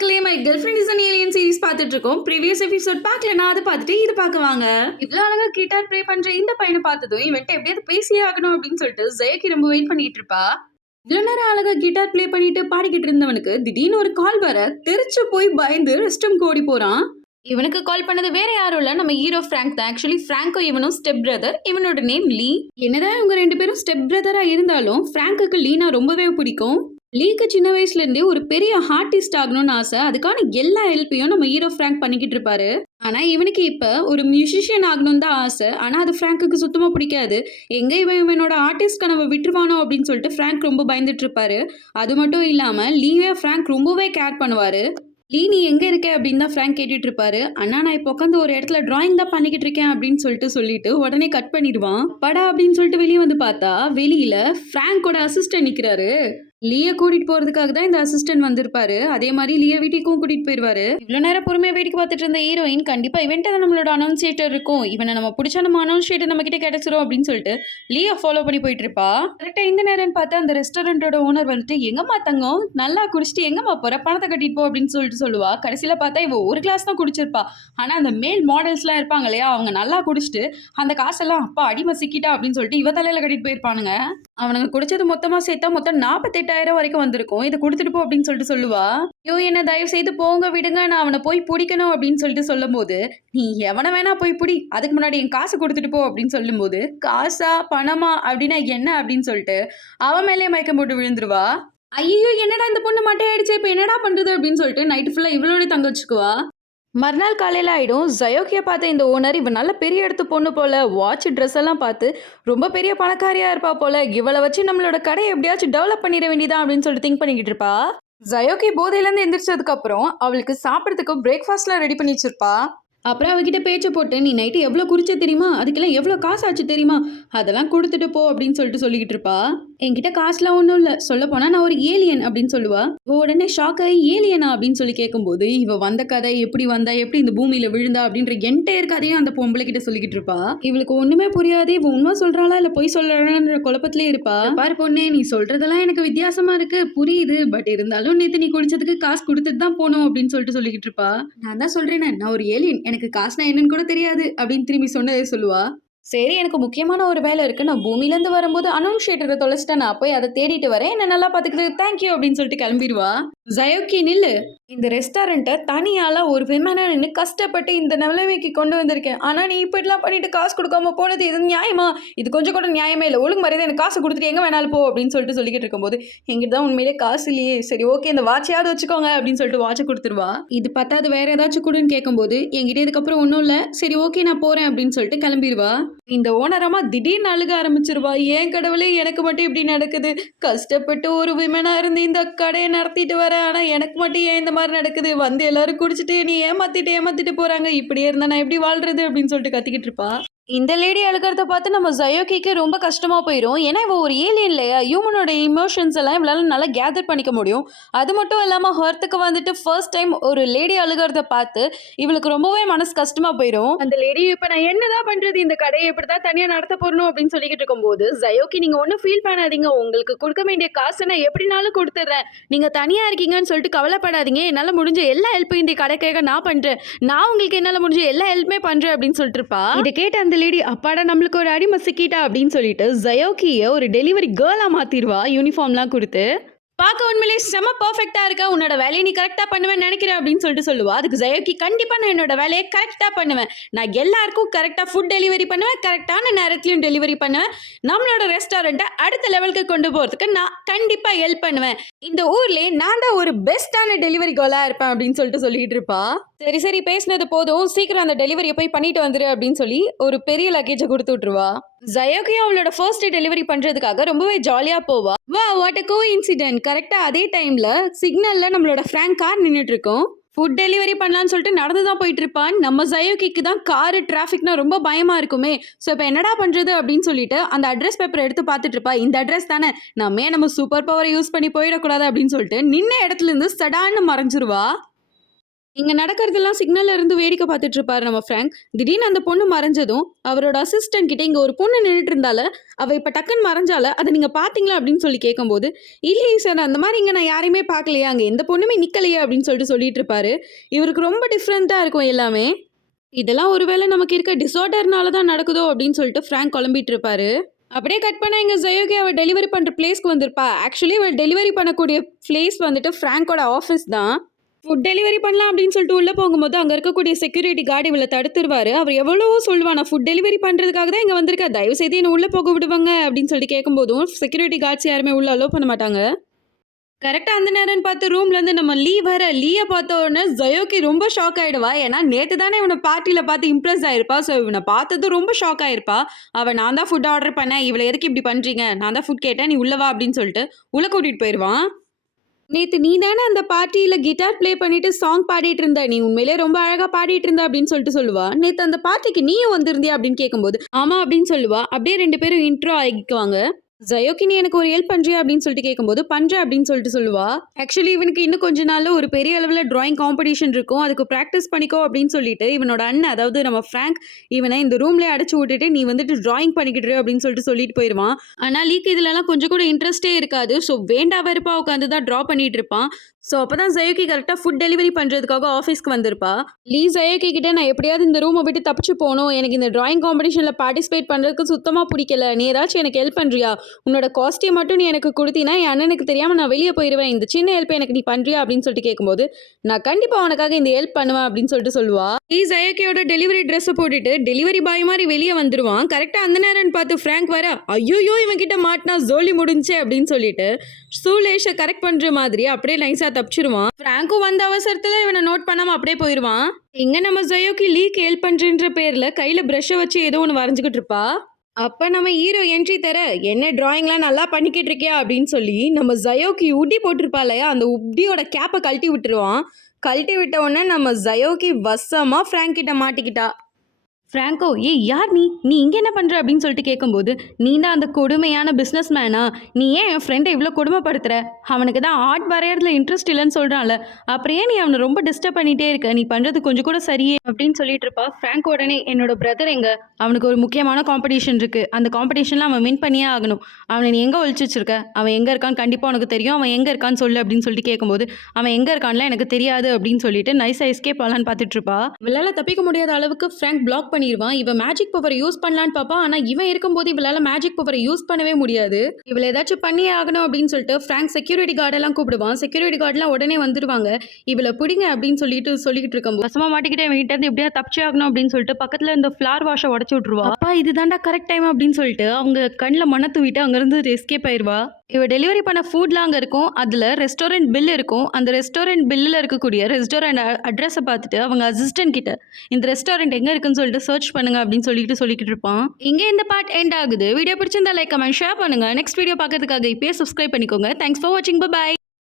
மக்களே, my girl friend is an alien series பார்த்துட்டு இருக்கோம். ப்ரீவியஸ் எபிசோட் பார்க்கலனா அதை பார்த்துட்டு இது பார்க்க வாங்க. இவ்வளோ அழகா கிட்டார் ப்ளே பண்ற இந்த பையனை பார்த்ததும் இவன்ட்ட எப்படியாவது பேசியே ஆகணும் அப்படின்னு சொல்லிட்டு ஜெயக்கி ரொம்ப வெயிட் பண்ணிட்டு இருப்பா. இவ்வளோ நேரம் அழகா கிட்டார் ப்ளே பண்ணிட்டு பாடிக்கிட்டு இருந்தவனுக்கு திடீர்னு ஒரு கால் வர தெரிச்சு போய் பயந்து ரெஸ்ட் ரூம் ஓடி போறான். இவனுக்கு கால் பண்ணது வேற யாரும் இல்ல, நம்ம ஹீரோ ஃப்ராங்க் தான். ஆக்சுவலி ஃப்ராங்கோ இவனும் ஸ்டெப் பிரதர். இவனோட நேம் லீ. என்னதான் இவங்க ரெண்டு பேரும் ஸ்டெப் பிரதரா இருந்தாலும் ஃப்ராங்குக்கு லீனா ரொம்பவே பிடிக்கும். லீக்கு சின்ன வயசுல இருந்தே ஒரு பெரிய ஆர்டிஸ்ட் ஆகணும்னு ஆசை. அதுக்கான எல்லா ஹெல்ப்பையும் நம்ம ஹீரோ ஃப்ராங்க் பண்ணிக்கிட்டு இருப்பாரு. ஆனா இவனுக்கு இப்ப ஒரு மியூசிஷியன் ஆகணும்னு தான் ஆசை. ஆனா அது ஃப்ராங்குக்கு சுத்தமா பிடிக்காது. எங்க இவனோட ஆர்டிஸ்ட் கனவை விட்டுருவானோ அப்படின்னு சொல்லிட்டு ஃப்ராங்க் ரொம்ப பயந்துட்டு இருப்பாரு. அது மட்டும் இல்லாம லீவே ஃப்ராங்க் ரொம்பவே கேர் பண்ணுவாரு. லீ நீ எங்க இருக்க அப்படின்னு தான் ஃப்ராங்க் கேட்டுட்டு இருப்பாரு. அண்ணா நான் இப்போ உட்காந்து ஒரு இடத்துல டிராயிங் தான் பண்ணிக்கிட்டு இருக்கேன் அப்படின்னு சொல்லிட்டு உடனே கட் பண்ணிடுவான். படா அப்படின்னு சொல்லிட்டு வெளியே வந்து பார்த்தா வெளியில ஃப்ராங்கோட அசிஸ்டன்ட் நிக்கிறாரு. லீயை கூட்டிட்டு போறதுக்காக தான் இந்த அசிஸ்டன்ட் வந்திருப்பாரு. அதே மாதிரி லீய வீட்டுக்கும் கூட்டிட்டு போயிருவாரு. இவ்வளவு நேரம் பொறுமையா வேடிக்கை பார்த்துட்டு இருந்த ஹீரோயின் கண்டிப்பா இவன்ட்ட தான் நம்மளோட அனௌன்சியேட்டர் இருக்கும், இவனை நம்ம பிடிச்சா நம்ம அனௌன்சியேட்டர் நம்ம கிட்ட கிடைச்சிரும் அப்படின்னு சொல்லிட்டு லீயா ஃபாலோ பண்ணி போயிட்டு இருப்பா. கரெக்டா இந்த நேரம் பார்த்து அந்த ரெஸ்டாரண்டோட ஓனர் வந்துட்டு எங்கம்மா தங்கம் நல்லா குடிச்சிட்டு எங்கம்மா போற பணத்தை கட்டிட்டு போ அப்படின்னு சொல்லுவா. கடைசியில பார்த்தா இவ ஒரு கிளாஸ் தான் குடிச்சிருப்பா. ஆனா அந்த மேல் மாடல்ஸ் எல்லாம் இருப்பாங்க இல்லையா, அவங்க நல்லா குடிச்சிட்டு அந்த காசெல்லாம் அப்பா அடிமை சிக்கிட்டா அப்படின்னு சொல்லிட்டு இவ தலையில கட்டிட்டு போயிருப்பானுங்க. அவனுங்க குடிச்சது மொத்தமா சேர்த்தா மொத்தம் 48,000 வரைக்கும் வந்திருக்கும். இதை கொடுத்துட்டு போ அப்படின்னு சொல்லுவா. ஐயோ என்ன தயவு செய்து போங்க விடுங்க, நான் அவனை போய் பிடிக்கணும் அப்படின்னு சொல்லும் போது நீ எவனை வேணா போய் பிடி, அதுக்கு முன்னாடி என் காசு கொடுத்துட்டு போ அப்படின்னு சொல்லும் போது காசா பணமா அப்படின்னா என்ன அப்படின்னு சொல்லிட்டு அவன் மேலேயே மயக்கம் போட்டு விழுந்துருவா. ஐயோ என்னடா இந்த பொண்ணு மட்டையாயிடுச்சு, இப்ப என்னடா பண்றது அப்படின்னு சொல்லிட்டு நைட்டு ஃபுல்லா இவளோட தங்க வச்சுக்குவா. மறுநாள் காலையில் ஆகிடும். ஜயோக்கியை பார்த்த இந்த ஓனர் இவன் நல்ல பெரிய இடத்து பொண்ணு போல், வாட்ச் ட்ரெஸ் எல்லாம் பார்த்து ரொம்ப பெரிய பணக்காரியாக இருப்பா போல், இவளை வச்சு நம்மளோட கடையை எப்படியாச்சும் டெவலப் பண்ணிட வேண்டியதான் அப்படின்னு சொல்லிட்டு திங்க் பண்ணிக்கிட்டு இருப்பா. ஜயோக்கி போதையிலேருந்து எந்திரிச்சதுக்கப்புறம் அவளுக்கு சாப்பிட்றதுக்கு பிரேக்ஃபாஸ்ட்லாம் ரெடி பண்ணி வச்சிருப்பா. அப்புறம் அவகிட்ட பேச்ச போட்டு நீ நைட்டு எவ்வளோ குறிச்ச தெரியுமா, அதுக்கெல்லாம் எவ்வளோ காசு ஆச்சு தெரியுமா, அதெல்லாம் கொடுத்துட்டு போ அப்படின்னு சொல்லிக்கிட்டு இருப்பா. என்கிட்ட காசுலாம் ஒன்றும் இல்லை, சொல்ல போனா நான் ஒரு ஏலியன் அப்படின்னு சொல்லுவா. உடனே ஷாக் ஆகி ஏலியனா அப்படின்னு சொல்லி கேட்கும்போது இவ வந்த கதை எப்படி வந்தா எப்படி இந்த பூமியில விழுந்தா அப்படின்ற என்டையர் கதையும் அந்த பொம்பளை கிட்ட சொல்லிக்கிட்டு இருப்பா. இவளுக்கு ஒண்ணுமே புரியாது, இவ உண்மை சொல்றாளா இல்ல பொய் சொல்றாளான்ற குழப்பத்திலே இருப்பா. பாரு பொண்ணே, நீ சொல்றதெல்லாம் எனக்கு வித்தியாசமா இருக்கு புரியுது, பட் இருந்தாலும் நேத்து நீ குடிச்சதுக்கு காசு கொடுத்துட்டு தான் போகணும் அப்படின்னு சொல்லிக்கிட்டு இருப்பா. நான் தான் சொல்றேன் நான் ஒரு ஏலியன், எனக்கு காசுனா என்னன்னு கூட தெரியாது அப்படின்னு திரும்பி சொன்னதே சொல்லுவா. சரி எனக்கு முக்கியமான ஒரு வேலை இருக்கு, நான் பூமியிலேருந்து வரும்போது அனௌன்சியேட்டரை தொலைச்சிட்டேன், நான் போய் அதை தேடிட்டு வரேன், என்ன நல்லா பார்த்துக்கிது தேங்க்யூ அப்படின்னு சொல்லிட்டு கிளம்பிடுவா. ஜயோக்கி நில்லு, இந்த ரெஸ்டாரண்ட்டை தனியால ஒரு விமனா நின்று கஷ்டப்பட்டு இந்த நிலைமைக்கு கொண்டு வந்திருக்கேன், ஆனால் நீ இப்படிலாம் பண்ணிட்டு காசு கொடுக்காம போனது இது நியாயமா, இது கொஞ்சம் கூட நியாயமே இல்லை, ஒழுங்கு மரியாதை எனக்கு காசு கொடுத்துட்டு எங்கே வேணாலும் போ அப்படின்னு சொல்லிக்கிட்டு இருக்கும்போது எங்கிட்ட தான் உண்மையிலே காசு இல்லையே, சரி ஓகே இந்த வாட்சையாவது வச்சுக்கோங்க அப்படின்னு சொல்லிட்டு வாட்சை கொடுத்துருவா. இது பார்த்தா அது வேற ஏதாச்சும் கொடுன்னு கேட்கும்போது என்கிட்ட இதுக்கப்புறம் ஒன்றும் இல்லை, சரி ஓகே நான் போறேன் அப்படின்னு சொல்லிட்டு கிளம்பிடுவா. இந்த ஓனரமா திடீர்னு அழுக ஆரம்பிச்சிருவா. ஏன் கடவுளே எனக்கு மட்டும் இப்படி நடக்குது, கஷ்டப்பட்டு ஒரு விமனா இருந்து இந்த கடையை நடத்திட்டு வரேன், ஆனா எனக்கு மட்டும் ஏன் இந்த மாதிரி நடக்குது, வந்து எல்லாரும் குடிச்சிட்டு நீ ஏமாத்திட்டு போறாங்க, இப்படியே இருந்தா நான் எப்படி வாழ்றது அப்படின்னு சொல்லிட்டு கத்திக்கிட்டு இருப்பா. இந்த லேடி அழுகிறத பார்த்து நம்ம ஜயோக்கிக்கு ரொம்ப கஷ்டமா போயிடும். ஏன்னா இவ ஒரு ஏலியன் இல்லையா, ஹியூமனோட இமோஷன்ஸ் எல்லாம் இவளால நல்லா கேதர் பண்ணிக்க முடியும். அது மட்டும் இல்லாமல் ஹர்த்துக்கு வந்துட்டு ஃபர்ஸ்ட் டைம் ஒரு லேடி அழுகிறத பார்த்து இவளுக்கு ரொம்பவே மனசு கஷ்டமா போயிடும். அந்த லேடி இப்போ நான் என்னதான் பண்றது, இந்த கடையை எப்படிதான் தனியாக நடத்த போறணும் அப்படின்னு சொல்லிக்கிட்டு இருக்கும்போது ஜயோக்கி நீங்க ஒன்றும் ஃபீல் பண்ணாதீங்க, உங்களுக்கு கொடுக்க வேண்டிய காசை நான் எப்படினாலும் கொடுத்துட்றேன், நீங்க தனியா இருக்கீங்கன்னு சொல்லிட்டு கவலைப்படாதீங்க, என்னால் முடிஞ்ச எல்லா ஹெல்ப்பையும் இந்த கடைக்காக நான் பண்றேன், நான் உங்களுக்கு என்னால் முடிஞ்ச எல்லா ஹெல்ப்புமே பண்றேன் அப்படின்னு சொல்லிட்டு இருப்பா. இதை கேட்ட அந்த லேடி அப்பாடா நம்மளுக்கு ஒரு அடிமை சிக்கிட்டா அப்படின்னு சொல்லிட்டு ஜயோக்கியை ஒரு டெலிவரி கேர்லா மாத்திடுவா, யூனிஃபார்ம்லாம் கொடுத்து. பார்க்க உண்மையிலே செம பர்ஃபெக்டா இருக்கா, உன்னோட வேலையை நீ கரெக்டா பண்ணுவேன் நினைக்கிறேன் அப்படின்னு சொல்லுவா. அதுக்கு ஜயோக்கி கண்டிப்பா நான் என்னோட வேலையை கரெக்டா பண்ணுவேன், நான் எல்லாருக்கும் கரெக்டா ஃபுட் டெலிவரி பண்ணுவேன், கரெக்டான நேரத்திலையும் டெலிவரி பண்ணுவேன், நம்மளோட ரெஸ்டாரண்ட்டை அடுத்த லெவலுக்கு கொண்டு போறதுக்கு நான் கண்டிப்பா ஹெல்ப் பண்ணுவேன், இந்த ஊர்லயே நான் தான் ஒரு பெஸ்டான டெலிவரி கேர்லா இருப்பேன் அப்படின்னு சொல்லிக்கிட்டு இருப்பா. சரி பேசினது போதும், சீக்கிரம் அந்த டெலிவரியை போய் பண்ணிட்டு வந்துரு அப்படின்னு சொல்லி ஒரு பெரிய லக்கேஜை கொடுத்து விட்டுருவா. ஜயோக்கியும் அவளோட ஃபர்ஸ்ட் டெலிவரி பண்றதுக்காக ரொம்பவே ஜாலியா போவா. வா வாட் அ கோஇன்சிடென்ட், கரெக்டா அதே டைம்ல சிக்னல்ல நம்மளோட ஃப்ராங்க் கார் நின்றுட்டு இருக்கும். ஃபுட் டெலிவரி பண்ணலான்னு சொல்லிட்டு நடந்து தான் போயிட்டு இருப்பான். நம்ம ஜயோக்கிக்கு தான் காரு டிராஃபிக்னா ரொம்ப பயமா இருக்குமே, ஸோ இப்போ என்னடா பண்றது அப்படின்னு சொல்லிட்டு அந்த அட்ரஸ் பேப்பரை எடுத்து பார்த்துட்டு இருப்பா. இந்த அட்ரஸ் தானே, நம்ம சூப்பர் பவரை யூஸ் பண்ணி போயிடக்கூடாது அப்படின்னு சொல்லிட்டு நின்ன இடத்துல இருந்து சடான்னு மறைஞ்சிருவா. இங்க நடக்கிறதெல்லாம் சிக்னல்ல இருந்து வேடிக்கை பார்த்துட்டு இருப்பாரு நம்ம ஃப்ராங்க். திடீர்னு அந்த பொண்ணு மறைஞ்சதும், அவரோட அசிஸ்டன்ட் கிட்ட இங்க ஒரு பொண்ணு நின்னுட்டு இருந்தால, அவ இப்ப டக்குன்னு மறைஞ்சால, அத நீங்க பார்த்தீங்களா? அப்படின்னு சொல்லி கேட்கும்போது, இல்லையே சார் அந்த மாரி இங்க நான் யாரையுமே பார்க்கலையே, அங்க எந்த பொண்ணுமே நிக்கலையே அப்படின்னு சொல்லிட்டு இருப்பாரு. இவருக்கு ரொம்ப டிஃபரெண்ட்டா இருக்கும் எல்லாமே. இதெல்லாம் ஒருவேளை நமக்கு இருக்க டிஸார்டர்னால தான் நடக்குதோ அப்படின்னு சொல்லிட்டு ஃப்ராங்க் குழம்பிட்டு இருப்பாரு. அப்படியே கட் பண்ணா இங்க ஜயோகி அவ டெலிவரி பண்ற பிளேஸ்க்கு வந்திருப்பா. ஆக்சுவலி இவ டெலிவரி பண்ணக்கூடிய பிளேஸ் வந்துட்டு ஃப்ராங்கோட ஆஃபீஸ் தான். ஃபுட் டெலிவரி பண்ணலாம் அப்படின்னு சொல்லிட்டு உள்ள போகும்போது அங்க இருக்கக்கூடிய செக்யூரிட்டி கார்டு இவள தடுத்துருவாரு. அவர் எவ்வளவோ சொல்லுவா, நான் ஃபுட் டெலிவரி பண்றதுக்காக தான் இங்க வந்திருக்கேன். தயவு செய்து என்ன உள்ள போக விடுவாங்க அப்படின்னு சொல்லிட்டு கேட்கும்போதும் செக்யூரிட்டி கார்ட்ஸ் யாருமே உள்ள அலோவ் பண்ண மாட்டாங்க. கரெக்டா அந்த நேரம்னு பார்த்து ரூம்ல இருந்து நம்ம லீய பார்த்த உடனே ஜயோகி ரொம்ப ஷாக் ஆயிடுவா. ஏன்னா நேத்து தானே இவனை பார்ட்டியில பார்த்து இம்ப்ரெஸ் ஆயிருப்பா. ஸோ இவனை பார்த்ததும் ரொம்ப ஷாக் ஆயிருப்பா. நான் தான் ஃபுட் ஆர்டர் பண்ணேன். இவளை எதுக்கு இப்படி பண்றீங்க? நான் தான் ஃபுட் கேட்டேன். நீ உள்ள வா அப்படின்னு சொல்லிட்டு உள்ள கூட்டிட்டு போயிருவான். நேத்து நீ தானே அந்த பார்ட்டியில கிட்டார் ப்ளே பண்ணிட்டு சாங் பாடிட்டு இருந்த. நீ உண்மையிலேயே ரொம்ப அழகா பாடிட்டு இருந்த அப்படின்னு சொல்லிட்டு சொல்லுவா. நேத்து அந்த பார்ட்டிக்கு நீயும் வந்திருந்தியா அப்படின்னு கேட்கும்போது, ஆமா அப்படின்னு சொல்லுவா. அப்படியே 2 பேரும் இன்ட்ரோ ஆகிக்குவாங்க. ஜயோகி நீ எனக்கு ஒரு ஹெல்ப் பண்றியா அப்படின்னு சொல்லிட்டு கேட்கும்போது பண்றேன் அப்படின்னு சொல்லிட்டு சொல்லுவா. ஆக்சுவலி இவனுக்கு இன்னும் கொஞ்ச நாள்ல ஒரு பெரிய அளவில் டிராயிங் காம்படிஷன் இருக்கும், அதுக்கு ப்ராக்டிஸ் பண்ணிக்கோ அப்படின்னு சொல்லிட்டு இவனோட அண்ணன், அதாவது நம்ம ஃப்ராங்க், இவனை இந்த ரூம்லேயே அடைச்சு விட்டுட்டு நீ வந்துட்டு டிராயிங் பண்ணிக்கிட்டு அப்படின்னு சொல்லிட்டு போயிடுவான். ஆனால் லீக் இதுலலாம் கொஞ்சம் கூட இன்ட்ரெஸ்டே இருக்காது. ஸோ வேண்டா வெறுப்பா உட்காந்து தான் ட்ரா பண்ணிட்டு இருப்பான். ஸோ அப்போ தான் ஜயோகி கரெக்டாக ஃபுட் டெலிவரி பண்ணுறதுக்காக ஆஃபீஸ்க்கு வந்திருப்பா. ஜயோகி கிட்ட நான் எப்படியாவது இந்த ரூமை விட்டு தப்பிச்சு போகணும், எனக்கு இந்த டிராயிங் காம்படிஷனில் பார்ட்டிசிபேட் பண்ணுறதுக்கு சுத்தமாக பிடிக்கல, நீ ஏதாச்சும் எனக்கு ஹெல்ப் பண்ணுறியா? உன்னோட காஸ்டியூம் மட்டும் நீ எனக்கு கொடுத்தீங்கன்னா என் அண்ணனுக்கு தெரியாமல் நான் வெளியே போயிடுவேன், இந்த சின்ன ஹெல்ப் எனக்கு நீ பண்ணுறியா அப்படின்னு சொல்லிட்டு கேட்கும்போது, நான் கண்டிப்பாக உனக்காக இந்த ஹெல்ப் பண்ணுவேன் அப்படின்னு சொல்லுவா. ஜயோகியோட டெலிவரி ட்ரெஸ்ஸை போட்டுட்டு டெலிவரி பாய் மாதிரி வெளியே வந்துருவான். கரெக்டாக அந்த நேரம்னு பார்த்து ஃப்ராங்க் வர, ஐயோ இவன் கிட்ட மாட்டினா ஜோலி முடிஞ்சே அப்படின்னு சொல்லிட்டு சூலேஷை கரெக்ட் பண்ணுற மாதிரி அப்படியே நைஸாக தப்பிச்சிருவான். ஃப்ராங்கும் வந்த அவசரத்தில் இவனை நோட் பண்ணாமல் அப்படியே போயிடுவான். இங்க நம்ம ஜயோகி லீக் ஹெல்ப் பண்ணுறன்ற பேரில் கையில் ப்ரஷ்ஷை வச்சு ஏதோ ஒன்று வரைஞ்சிக்கிட்டு இருப்பா. அப்போ நம்ம ஹீரோ என்ட்ரி தர, என்ன டிராயிங்லாம் நல்லா பண்ணிக்கிட்டு இருக்கியா அப்படின்னு சொல்லி நம்ம ஜயோகி உட்டி போட்டிருப்பா இல்லையா, அந்த உட்டியோட கேப்பை கழட்டி விட்டுருவான். கழட்டி விட்ட உடனே நம்ம ஜயோகி வசமாக ஃப்ராங்க் கிட்ட மாட்டிக்கிட்டா. ஃப்ராங்கோ, ஏய் யார் நீ நீ இங்கே என்ன பண்ணுற அப்படின்னு சொல்லிட்டு கேட்கும்போது, நீ தான் அந்த கொடுமையான பிஸ்னஸ் மேனா? நீ ஏன் என் ஃப்ரெண்டை இவ்வளோ கொடுமைப்படுத்துற? அவனுக்கு தான் ஆர்ட் வரையறதுல இன்ட்ரெஸ்ட் இல்லைன்னு சொல்கிறான்ல, அப்புறம் ஏன் நீ அவனை ரொம்ப டிஸ்டர்ப் பண்ணிகிட்டே இருக்க? நீ பண்ணுறது கொஞ்சம் கூட சரியே அப்படின்னு சொல்லிட்டு இருப்பா. ஃப்ராங்க் உடனே, என்னோட பிரதர் எங்க? அவனுக்கு ஒரு முக்கியமான காம்படிஷன் இருக்குது, அந்த காம்படிஷனில் அவன் வின் பண்ணியே ஆகணும். அவனை நீ எங்கே ஒழிச்சு வச்சிருக்க? அவன் எங்கே இருக்கான்னு கண்டிப்பாக உனக்கு தெரியும், அவன் எங்கே இருக்கான்னு சொல்லு அப்படின்னு சொல்லிட்டு கேட்கும்போது, அவன் எங்கே இருக்கான்ல எனக்கு தெரியாது அப்படின்னு சொல்லிட்டு நைஸாக எஸ்கேப் ஆகலான்னு பார்த்துட்டு இருப்பா. இவளால் தப்பிக்க முடியாத அளவுக்கு ஃப்ராங்க் பிளாக் பண்ணிடுவான். இவன் மேஜிக் பவர் யூஸ் பண்ணலான்னு பாப்பா. ஆனா இவன் இருக்கும்போது இவளால மேஜிக் பவரை யூஸ் பண்ணவே முடியாது. இவளை ஏதாச்சும் பண்ணியே ஆகணும் அப்படின்னு சொல்லிட்டு ஃப்ராங்க் செக்யூரிட்டி கார்டெல்லாம் கூப்பிடுவான். செக்யூரிட்டி கார்டெல்லாம் உடனே வந்துருவாங்க. இவளை பிடிங்க அப்படின்னு சொல்லிக்கிட்டு இருக்கோம். வசமா மாட்டிக்கிட்டே இவங்கிட்ட இருந்து எப்படியா தப்பிச்சே ஆகணும் அப்படின்னு சொல்லிட்டு பக்கத்துல இந்த ஃபிளார் வாஷை உடச்சு விட்டுருவா. அப்பா இதுதான்டா கரெக்ட் டைம் அப்படின்னு சொல்லிட்டு அவங்க கண்ணில் மண்ணை தூவிட்டு அங்கிருந்து எஸ்கேப் ஆயிடுவா. இவ டெலிவரி பண்ண ஃபுட்லாம் அங்கே இருக்கும். அதில் ரெஸ்டாரண்ட் பில் இருக்கும். அந்த ரெஸ்டாரண்ட் பில்லில் இருக்கக்கூடிய ரெஸ்டாரண்ட் அட்ரஸை பார்த்துட்டு அவங்க அசிஸ்டன்ட் கிட்ட இந்த ரெஸ்டாரண்ட் எங்கே இருக்குன்னு சொல்லிட்டு சர்ச் பண்ணுங்க அப்படின்னு சொல்லிக்கிட்டு இருப்பான். இங்கே இந்த பார்ட் எண்ட் ஆகுது. வீடியோ பிடிச்சிருந்தா லைக், கமெண்ட், ஷேர் பண்ணுங்க. நெக்ஸ்ட் வீடியோ பார்க்கறதுக்காக இப்பயே சப்ஸ்கிரைப் பண்ணிக்கோங்க. தேங்க்ஸ் ஃபார் வாட்சிங். பை.